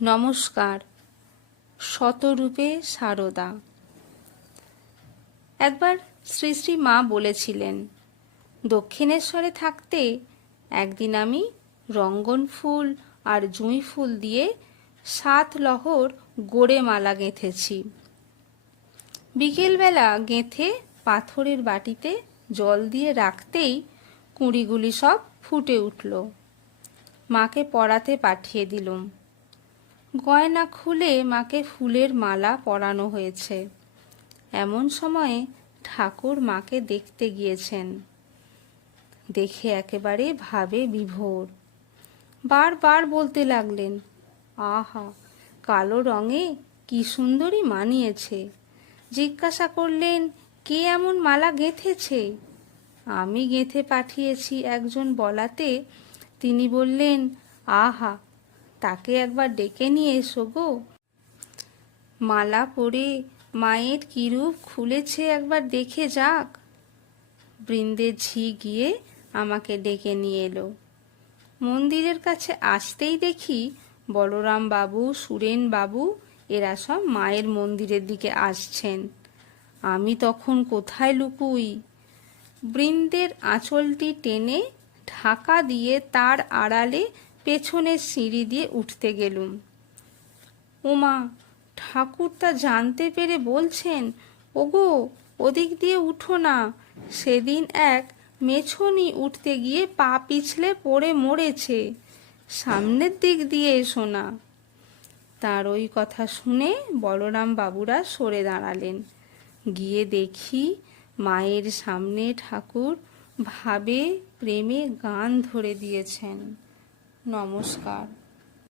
নমস্কার। শতরূপে সারদা। একবার শ্রী শ্রী মা বলেছিলেন, দক্ষিণেশ্বরে থাকতে একদিন আমি রঙ্গন ফুল আর জুঁই ফুল দিয়ে 7 লহর গোড়ে মালা গেঁথেছি। বিকেলবেলা গেঁথে পাথরের বাটিতে জল দিয়ে রাখতেই কুঁড়িগুলি সব ফুটে উঠল। মাকে পরাতে পাঠিয়ে দিলুম। গয়না খুলে মাকে ফুলের মালা পরানো হয়েছে। এমন সময়ে ঠাকুর মাকে দেখতে গিয়েছেন। দেখে একেবারে ভাবে বিভোর। বারবার বলতে লাগলেন, আহা, কালো রঙে কি সুন্দরী মানিয়েছে। জিজ্ঞাসা করলেন, কে এমন মালা গেঁথেছে? আমি গেঁথে পাঠিয়েছি একজন বলাতে তিনি বললেন, আহা, তাকে একবার ডেকে নিয়ে এসো গো। মালা পরে মায়ের কিরূপ খুলেছে একবার দেখে যাক। বৃন্দের ঝি গিয়ে আমাকে ডেকে নিয়ে এলো। মন্দিরের কাছে আসতেই দেখি বলরাম বাবু, সুরেন বাবু এরা সব মায়ের মন্দিরের দিকে আসছেন। আমি তখন কোথায় লুকুই? বৃন্দের আঁচলটি টেনে ঢাকা দিয়ে তার আড়ালে পেছনের সিঁড়ি দিয়ে উঠতে গেলুম। ওমা, ঠাকুর তা জানতে পেরে বলছেন, ওগো, ওদিক দিয়ে উঠো না। সেদিন এক মেছনি উঠতে গিয়ে পা পিছলে পড়ে মরেছে, সামনের দিক দিয়ে এসো না। তার ওই কথা শুনে বলরাম বাবুরা সরে দাঁড়ালেন। গিয়ে দেখি মায়ের সামনে ঠাকুর ভাবে প্রেমে গান ধরে দিয়েছেন। নমস্কার।